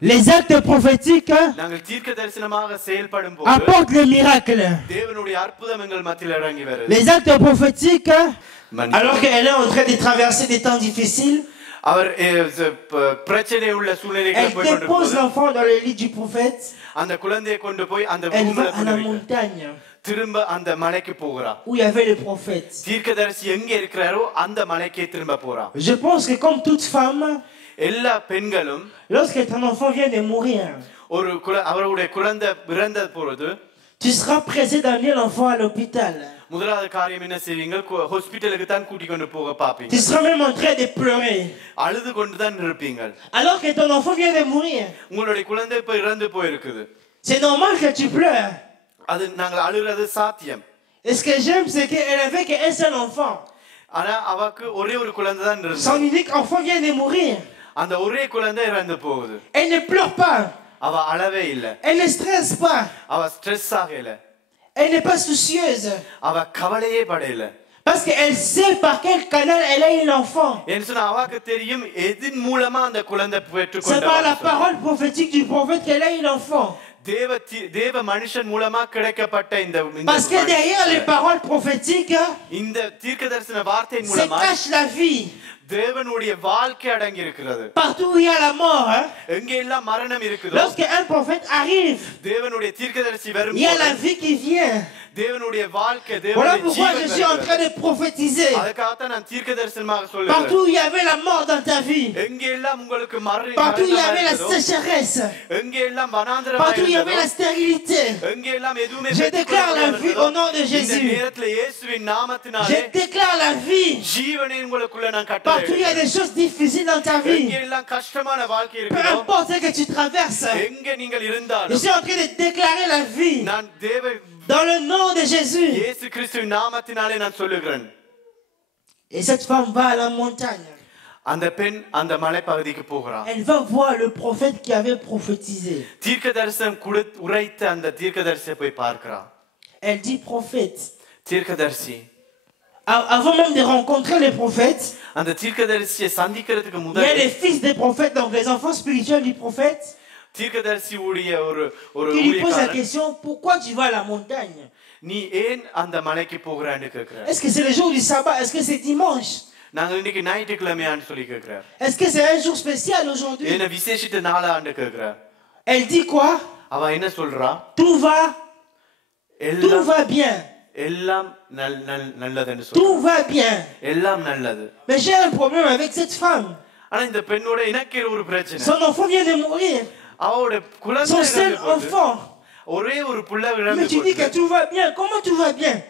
Les actes prophétiques apportent le miracle. Les actes prophétiques, alors qu'elle est en train de traverser des temps difficiles, elle dépose l'enfant dans le lit du prophète. Elle va à la montagne où il y avait le prophète. Je pense que comme toute femme, lorsque ton enfant vient de mourir, tu seras pressé d'amener l'enfant à l'hôpital. Tu seras même en train de pleurer. Alors que ton enfant vient de mourir. C'est normal que tu pleures. Et ce que j'aime, c'est qu'elle avait qu'un seul enfant. Son unique enfant vient de mourir. Elle ne pleure pas. Elle ne stresse pas. Elle n'est pas soucieuse. Parce qu'elle sait par quel canal elle a eu l'enfant. C'est par la parole prophétique du prophète qu'elle a eu l'enfant. Parce que derrière les paroles prophétiques se cache la vie. Partout où il y a la mort, lorsque un prophète arrive, il y a la vie qui vient. Voilà pourquoi je suis en train de prophétiser. Partout où il y avait la mort dans ta vie, partout où il y avait la sécheresse, partout où il y avait la stérilité, je déclare la vie au nom de Jésus. Je déclare la vie. Partout où il y a des choses difficiles dans ta vie, peu importe ce que tu traverses, je suis en train de déclarer la vie. Dans le nom de Jésus. Et cette femme va à la montagne. Elle va voir le prophète qui avait prophétisé. Elle dit prophète. Avant même de rencontrer les prophètes, il y a les fils des prophètes, donc les enfants spirituels du prophète. Qui lui pose la question, pourquoi tu vas à la montagne? Est-ce que c'est le jour du sabbat? Est-ce que c'est dimanche? Est-ce que c'est un jour spécial aujourd'hui? Elle dit quoi? Tout va bien. Tout va bien. Mais j'ai un problème avec cette femme. Son enfant vient de mourir. Son seul enfant. Mais tu dis que tout va bien. Comment tout va bien?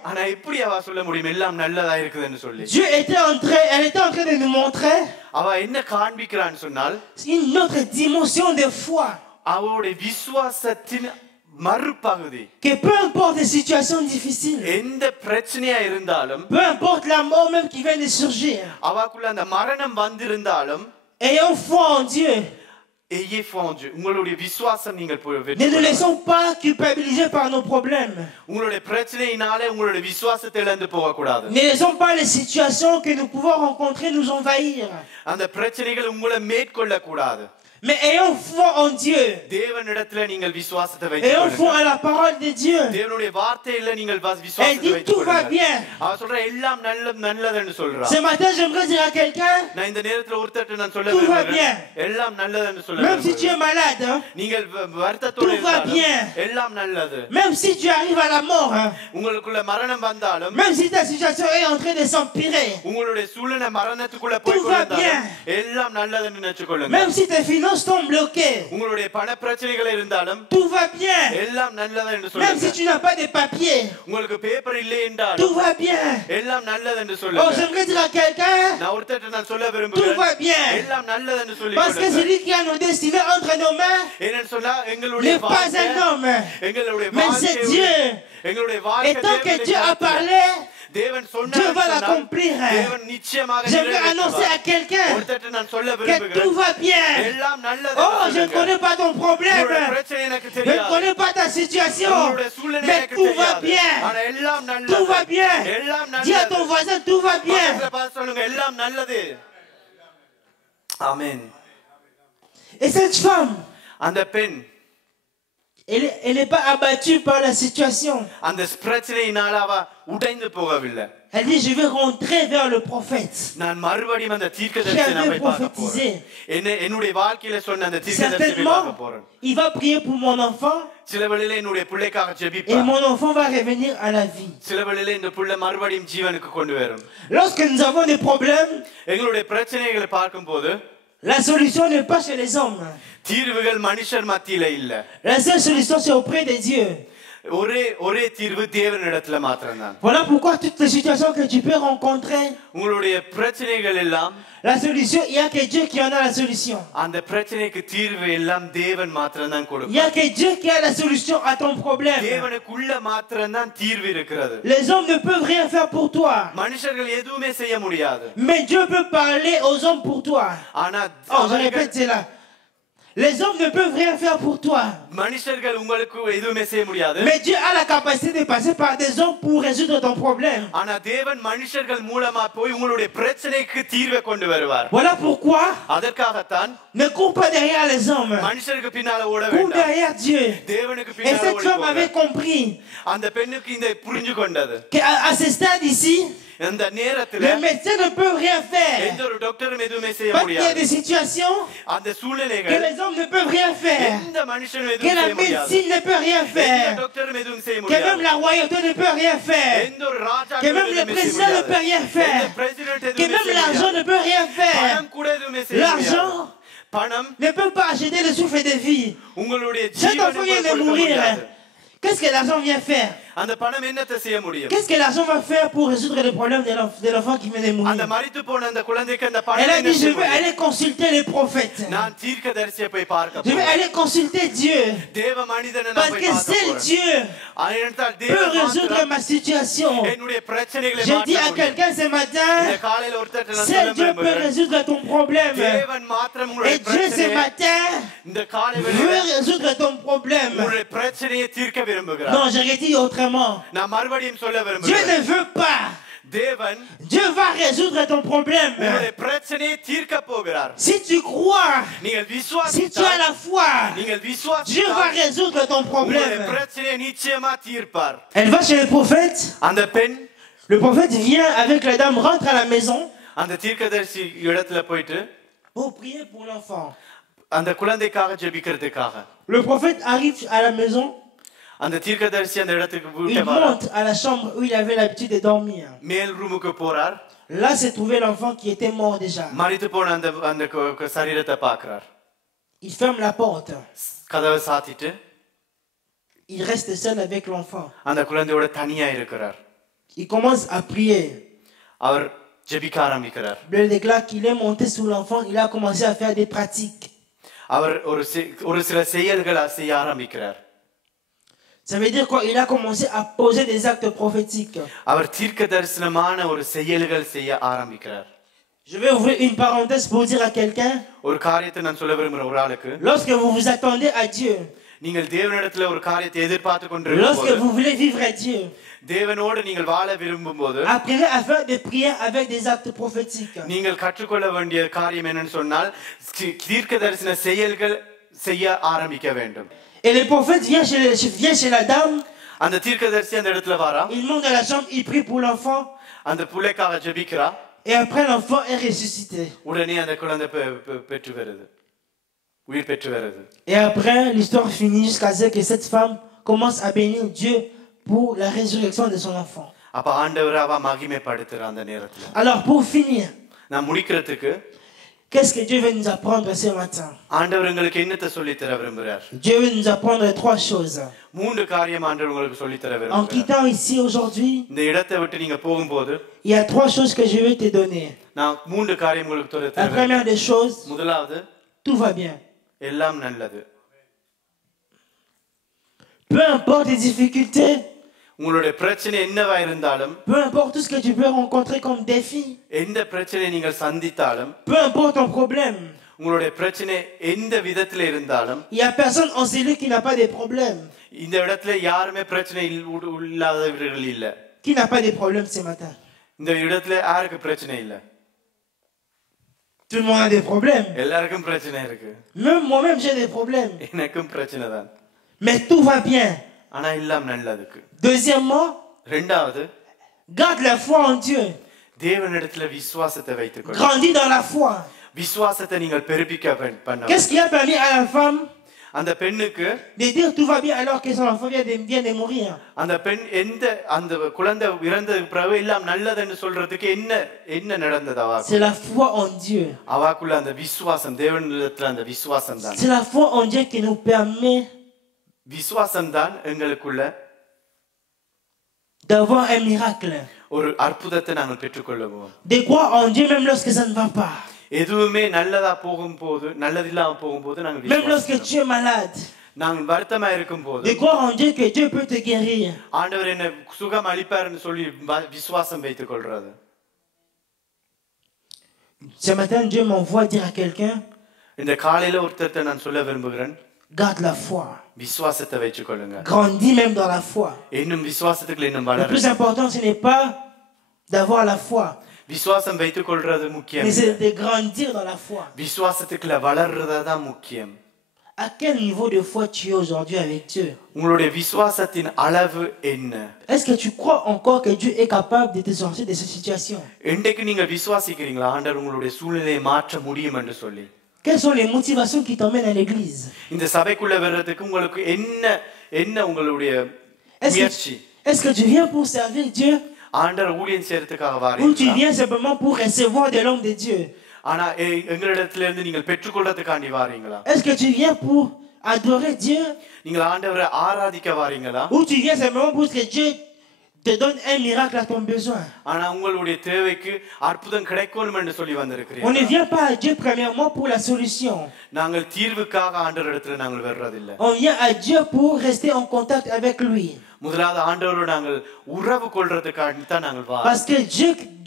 Dieu était elle était en train de nous montrer une autre dimension de foi. Que peu importe les situations difficiles, peu importe la mort même qui vient de surgir, ayons foi en Dieu. Ne nous laissons pas culpabiliser par nos problèmes. Ne laissons pas les situations que nous pouvons rencontrer nous envahir. Mais ayons foi en Dieu. Ayons foi à la parole de Dieu. Elle dit tout va bien. Ce matin, j'aimerais dire à quelqu'un, tout va bien. Même si tu es malade, tout va bien. Même si tu arrives à la mort, même si ta situation est en train de s'empirer, tout va bien. Même si tes finances sont bloquées, tout va bien. Même si tu n'as pas de papier, tout va bien. Oh, j'aimerais dire à quelqu'un, tout va bien. Parce que celui qui a nos destinées entre nos mains n'est pas un homme, mais c'est Dieu. Et tant que Dieu a parlé, Dieu va l'accomplir. J'aimerais annoncer à quelqu'un que tout va bien. Oh, je ne connais pas ton problème. Je ne connais pas ta situation. Mais tout va bien. Tout va bien. Dis à ton voisin, tout va bien. Amen. Et cette femme, elle n'est pas abattue par la situation. Elle dit, je vais rentrer vers le prophète qui avait prophétisé. Certainement, il va prier pour mon enfant et mon enfant va revenir à la vie. Lorsque nous avons des problèmes, la solution n'est pas chez les hommes. La seule solution, c'est auprès de Dieu. Voilà pourquoi toutes les situations que tu peux rencontrer, la solution, il n'y a que Dieu qui en a la solution. Il n'y a que Dieu qui a la solution à ton problème. Les hommes ne peuvent rien faire pour toi. Mais Dieu peut parler aux hommes pour toi. Oh, je répète cela. Les hommes ne peuvent rien faire pour toi. Mais Dieu a la capacité de passer par des hommes pour résoudre ton problème. Voilà pourquoi ne cours pas derrière les hommes. Cours derrière Dieu. Et cette femme avait compris qu'à ce stade ici, les médecins ne peuvent rien faire. Parce qu'il y a des situations que les hommes ne peuvent rien faire. Que la médecine ne peut rien faire. Que même la royauté ne peut rien faire. Que même le président ne peut rien faire. Que même l'argent ne peut rien faire. L'argent ne peut pas acheter le souffle de vie. Cet enfant vient de mourir. Qu'est-ce que l'argent vient faire? Qu'est-ce que l'argent va faire pour résoudre le problème de l'enfant qui vient de mourir? Elle a dit, je vais aller consulter les prophètes. Je vais aller consulter Dieu. Parce que seul Dieu peut résoudre ma situation. Je dis à quelqu'un ce matin, seul Dieu peut résoudre ton problème. Et Dieu ce matin veut résoudre ton problème. Non, je redis autrement. Dieu ne veut pas. Dieu va résoudre ton problème. Si tu crois, si tu as la foi, Dieu va résoudre ton problème. Elle va chez le prophète. Le prophète vient avec la dame, rentre à la maison pour prier pour l'enfant. அந்த குழந்தைக்காக ஜெபிக்கிறதுக்காக le prophète arrive à la maison. அந்த தீர்க்கதரிசி அந்த இடத்துக்கு Il monte à la chambre où il avait l'habitude de dormir. மேல் ரூமுக்கு போறார். Là s'est trouvé l'enfant qui était mort déjà. மரித்து போன அந்த சரீரத்தை பார்க்கிறார். Il ferme la porte. கதவை சாத்திட்டு il reste seul avec l'enfant. அந்த குழந்தையோட தனியா இருக்கிறார். Il commence à prier. அவர் ஜெபிக்க ஆரம்பிக்கிறார். Bible déclare qu'il est monté sur l'enfant, il a commencé à faire des pratiques. அவர் ஒரு சில செயல்களை செய்ய ஆரம்பிக்கிறார். Ça veut dire quoi? Il a commencé à poser des actes prophétiques. அவர் தீர்க்கதரிசனமான ஒரு செயல்கள் செய்ய ஆரம்பிக்கிறார். Je vais ouvrir une parenthèse pour dire à quelqu'un. ஒரு காரியத்தை நான் சொல்ல விரும்புறேன் ஒரு ஆளுக்கு. Lorsque vous vous attendez à Dieu. நீங்கள் தேவனிடத்தில் ஒரு காரியத்தை எதிர்பார்த்து கொண்டிருக்கும்போது. Lorsque vous voulez vivre à Dieu. தேவனோடு நீங்கள் வாழ விரும்பும்போது. Apprenez à faire des prières avec des actes prophétiques. நீங்கள் கற்றுக்கொள்ள வேண்டிய காரியம் என்னன்னு சொன்னால் தீர்க்கதரிசன செயல்கள் செய்ய ஆரம்பிக்க வேண்டும். Et le prophète vient chez la dame. அந்த தீர்க்கதரிசி அந்த இடத்துல வரா. Il monte dans la chambre, il prie pour l'enfant. அந்த புள்ளைக்காக ஜெபிக்கிறா. Et après l'enfant est ressuscité. உடனே அந்த குழந்தை பெற்று வருது. உயிர் பெற்று வருது. Et après l'histoire finit jusqu'à ce que cette femme commence à bénir Dieu pour la résurrection de son enfant. அப்ப ஆண்டவர் அவ மகிமைப்படுத்துற அந்த நேரத்துல. Alors pour finir, நான் முடிக்கிறதுக்கு qu'est-ce que Dieu veut nous apprendre ce matin? ஆண்டவர் உங்களுக்கு என்னத்தை சொல்லி தர விரும்புறார்? Dieu veut nous apprendre trois choses. மூன்று காரியம் ஆண்டவர் உங்களுக்கு சொல்லி தர விரும்புறார். En quittant ici aujourd'hui, இந்த இடத்தை விட்டு நீங்க போகும்போது il y a trois choses que je vais te donner. நான் மூன்று காரியம் உங்களுக்கு சொல்ல தரேன். La première des choses, முதலாவது tout va bien. எல்லாம் நல்லது. Peu importe les difficultés, உங்களுடைய பிரச்சனை என்னவா இருந்தாலும், peu importe tout ce que tu peux rencontrer comme défi, எந்த பிரச்சனை நீங்கள் சந்தித்தாலும், peu importe ton problème, உங்களுடைய பிரச்சனை எந்த விதத்துல இருந்தாலும், il y a personne en celui qui n'a pas de problèmes. இந்த இடத்துல யாருமே பிரச்சனை இல்லாதவர்கள் இல்ல. Qui n'a pas de problèmes ce matin? இந்த இடத்துல யாருக்கு பிரச்சனை இல்ல? Tout le monde a des problèmes. எல்லாருக்கும் பிரச்சனை இருக்கு. Même moi-même j'ai des problèmes. எனக்கும் பிரச்சனை தான். Mais tout va bien. ஆனா எல்லாம் நல்லதுக்கு. Deuxièmement, இரண்டாவது, garde la foi en Dieu. தேவனிடத்துல விசுவாசத்தை வைத்துக்கொள்ளுங்க. Grandis dans la foi. விசுவாசத்தை நீங்கள் பெருப்பிக்க பண்ணணும். Qu'est-ce qui a permis à la femme அந்த பெண்ணுக்கு de dire tout va bien alors que son enfant vient de mourir? அந்த பெண் அந்த குழந்தை இறந்ததுக்கு பிறகு எல்லாம் நல்லதுன்னு சொல்றதுக்கு என்ன நடந்தது அவளுக்கு? C'est la foi en Dieu. அவளுக்குள்ள அந்த விசுவாசம், தேவனிடத்துல அந்த விசுவாசம் தான். C'est la foi en Dieu qui nous permet விசுவாசம் தான் எங்களுக்குள்ள d'avoir un miracle. ஒரு அற்புதத்தை நாங்கள் பெற்றுக்கொள்ளுவோம். De croire en Dieu même lorsque ça ne va pas. எதுவுமே நல்லதா போகும்போது, நல்லதில்லாம போகும்போது நாங்கள் Même lorsque tu es malade. நாங்கள் வருத்தமா இருக்கும்போது, De croire en Dieu que Dieu peut te guérir. ஆண்டவர் என்ன சுகம் அளிப்பார்னு சொல்லி விசுவாசம் வைத்துக் கொள்றது. Ce matin Dieu m'envoie dire à quelqu'un, இந்த காலையில ஒருத்தர்ட்ட நான் சொல்ல விரும்புகிறேன், garde la foi. விசுவாசத்தை வைத்துக்கொள்ளுங்க. Grandis même dans la foi. இன்னும் விசுவாசத்துக்குள்ள இன்னும் Le வளருங்க. plus important ce n'est pas d'avoir la foi, விசுவாசம் வைத்துக்கொள்றது முக்கியம். mais c'est de grandir dans la foi. விசுவாசத்துக்குள்ள வளர்றது தான் முக்கியம். À quel niveau de foi tu es aujourd'hui avec Dieu? உங்களுடைய விசுவாசத்தின் அளவு என்ன? Est-ce que tu crois encore que Dieu est capable de te sortir de cette situation? இன்றைக்கு நீங்க விசுவாசிக்கிறீங்களா ஆண்டவர் உங்களுடைய சூழ்நிலையை மாற்ற முடியும் என்று சொல்லி? Quelles sont les motivations qui t'emmènent à l'église? இந்த சபைக்குள்ள வர்றதுக்கு உங்களுக்கு என்ன உங்களுடைய முயற்சி? Est-ce que tu viens pour servir Dieu? ஆண்டவர் ஊழியம் செய்யறதுக்காக Ou tu வாரீங்களா? viens simplement pour recevoir de l'homme de Dieu? ஆனா எங்களிடத்துல இருந்து நீங்கள் பெற்றுக்கொள்றதுக்காண்டி வாரீங்களா? Est-ce que tu viens pour adorer Dieu? நீங்கள் ஆண்டவரை ஆராதிக்க வாரீங்களா? Ou tu viens simplement pour que Dieu te donne un miracle à ton besoin? ஆனா உங்களுடைய தேவைக்கு அற்புதம் கிடைக்கணும் என்று சொல்லி On வந்திருக்கிறீர்கள். ne vient pas à Dieu premièrement pour la solution. நாங்கள் தீர்வுக்காக ஆண்டவரிடத்துல நாங்கள் வர்றதில்லை. On vient à Dieu pour rester en contact avec lui. முதலாவது ஆண்டவரோடு நாங்கள் உறவு கொள்றதுக்காக தான் நாங்கள் வரோம். Parce que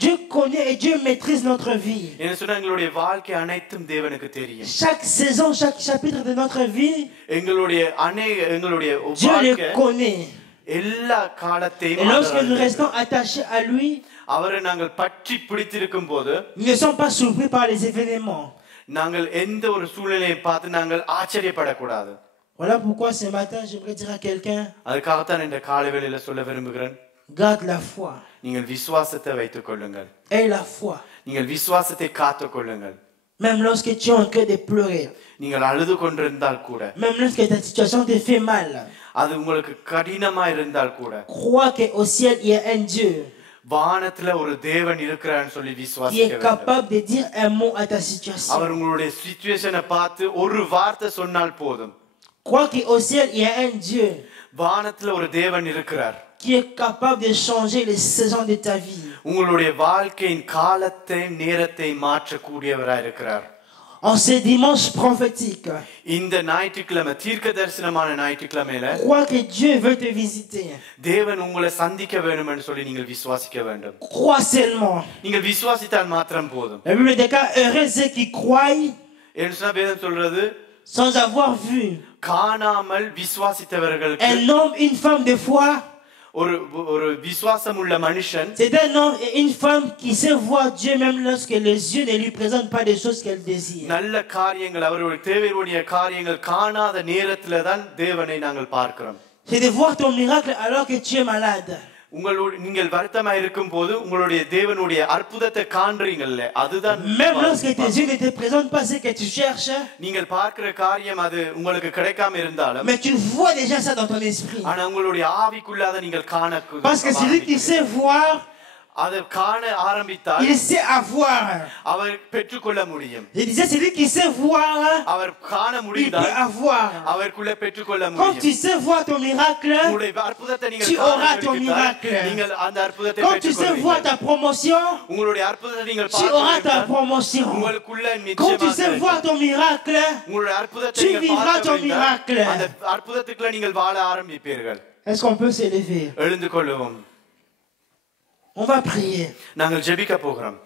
Dieu connaît et Dieu maîtrise notre vie. என்ன சொன்னா எங்களுடைய வாழ்க்கை அனைத்தும் தேவனுக்கு தெரியும். Chaque saison, chaque chapitre de notre vie, எங்களுடைய Dieu le வாழ்க்கை connaît. எல்லா காலத்தையும் Et lorsque nous restons attachés à lui, அவரை நாங்கள் பற்றி பிடித்திருக்கும் போது nous ne sommes pas surpris par les événements. நாங்கள் எந்த ஒரு சூழ்நிலையை பார்த்து நாங்கள் ஆச்சரியப்படக்கூடாது. Voilà pourquoi ce matin, j'aimerais dire à quelqu'un, அதுக்காகத்தான் இந்த காலை வேளையில சொல்ல விரும்புகிறேன், garde la foi. நீங்கள் விசுவாசத்தை வைத்துக் கொள்ளுங்கள். Aie la foi. நீங்கள் விசுவாசத்தை காத்துக் கொள்ளுங்கள். Même lorsque tu es en train de pleurer. நீங்கள் அழுது கொண்டிருந்தால் கூட. Même lorsque ta situation te fait mal. அது உங்களுக்கு கடினமா இருந்தால் கூட. Crois que au ciel il y a un Dieu. வானத்துல ஒரு தேவன் இருக்கிறான்னு சொல்லி விசுவாசிக்க வேண்டும். Qui est capable de dire un mot à ta situation. அவர் உங்களுடைய சிச்சுவேஷனை பார்த்து ஒரு வார்த்தை சொன்னால் போதும். Crois que au ciel il y a un Dieu. வானத்துல ஒரு தேவன் இருக்கிறார். Qui est capable de changer les saisons de ta vie. உங்களுடைய வாழ்க்கையின் காலத்தை நேரத்தை மாற்றக்கூடியவராய் இருக்கிறார். En ce dimanche prophétique, இந்த ஞாயிற்றுக்கிழமை தீர்க்கதரிசனமான ஞாயிற்றுக்கிழமையில crois que Dieu veut te visiter. தேவன் உங்களை சந்திக்க வேண்டும்னு சொல்லி நீங்கள் விசுவாசிக்க வேண்டும். Crois seulement. நீங்கள் விசுவாசித்தால் மாத்திரம் போதும். La Bible déclare heureux ceux qui croient என்ன வேதம் சொல்றது? sans avoir vu. காணாமல் விசுவாசித்தவர்களுக்கு un homme une femme de foi. ஒரு விசுவாசம் உள்ள மனுஷன். C'est un homme et une femme qui sait voir Dieu même lorsque les yeux ne lui présentent pas des choses qu'elle désire. நல்ல காரியங்கள் அவருடைய தேவையுடைய காரியங்கள் காணாத நேரத்துல தான் தேவனை நாங்கள் பார்க்கிறோம். C'est de voir ton miracle alors que tu es malade. நீங்கள் வருத்தமாய் இருக்கும்போது உங்களுடைய தேவனுடைய அற்புதத்தை காண்றீங்கல்ல அதுதான். Même lorsque tes yeux ne te présentent pas ce que tu cherches. நீங்கள் பார்க்கிற காரியம் அது உங்களுக்கு கிடைக்காம இருந்தாலும். Mais tu vois déjà ça dans ton esprit. ஆனா உங்களுடைய ஆவிக்குள்ள அதை நீங்கள் காண. Parce que celui qui sait voir, அதை காண ஆரம்பித்தால் il sait avoir. அவர் பெற்றுக்கொள்ள முடியும். Je disais celui qui sait voir, அவர் காண முடிந்தால் il peut avoir. அவருக்குள்ள பெற்றுக்கொள்ள முடியும். Quand tu sais voir ton miracle, உங்களுடைய அற்புதத்தை நீங்கள் tu auras ton miracle. நீங்கள் அந்த அற்புதத்தை Quand tu sais voir ta promotion, உங்களுடைய அற்புதத்தை நீங்கள் tu auras ta promotion. உங்களுக்குள்ள Quand tu sais voir ton miracle, உங்களுடைய அற்புதத்தை tu நீங்கள் vivras ton miracle. அந்த அற்புதத்துக்குள்ள நீங்கள் வாழ ஆரம்பிப்பீர்கள். Est-ce qu'on peut s'élever? எழுந்து கொள்வோம். On va prier. நாங்கள் ஜெபிக்க போகிறோம்.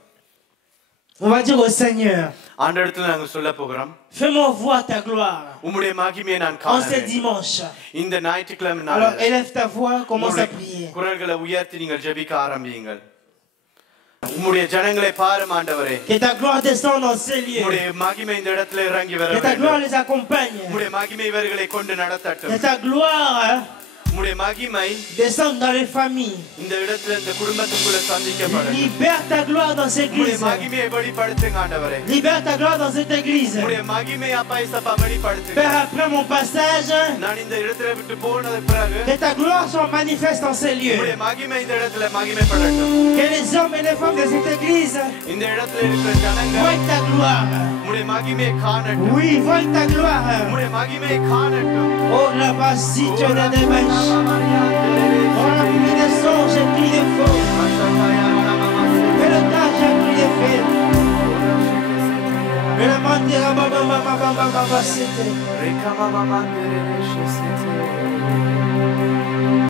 On va dire au Seigneur, ஆண்டவரிடத்தில் நாங்கள் சொல்ல போகிறோம். fais-moi voir ta gloire. உம்முடைய மகிமையை நான் காண En ce dimanche. இந்த ஞாயிற்றுக்கிழமை நாள். Alors élève ta voix, commence à prier. குரல்களை உயர்த்தி நீங்கள் ஜெபிக்க ஆரம்பியுங்கள். உம்முடைய ஜனங்களை பாரும் ஆண்டவரே. Que ta gloire descende dans ces lieux. உம்முடைய மகிமை இந்த இடத்துல இறங்கி வர வேண்டும். Que ta gloire les accompagne. உம்முடைய மகிமை இவர்களை கொண்டு நடத்தட்டும். Que ta gloire உம்முடைய மகிமை descende dans les familles. இந்த இடத்துல இந்த குடும்பத்துக்குள்ள சந்திக்கப்படும். Libère ta gloire dans cette église. உம்முடைய மகிமையை வெளிப்படுத்துங்க ஆண்டவரே. Libère ta gloire dans cette église. உம்முடைய மகிமையை அப்பா இயேசுப்பா வெளிப்படுத்துங்க. Père, après mon passage, நான் இந்த இடத்துல விட்டு போனதுக்கு பிறகு que ta gloire soit manifeste dans ces lieux. உம்முடைய மகிமை இந்த இடத்துல மகிமைப்படட்டும். Que les hommes et les femmes de cette église இந்த இடத்துல இருக்கிற ஜனங்கள் voient ta gloire. உம்முடைய மகிமையை காணட்டும். Oui, voient ta gloire. உம்முடைய மகிமையை காணட்டும். Oh la basito de Demesh. Oh la pluie de songe et pluie de feu. Que le tage et pluie de feu. Que le mandira baba c'était.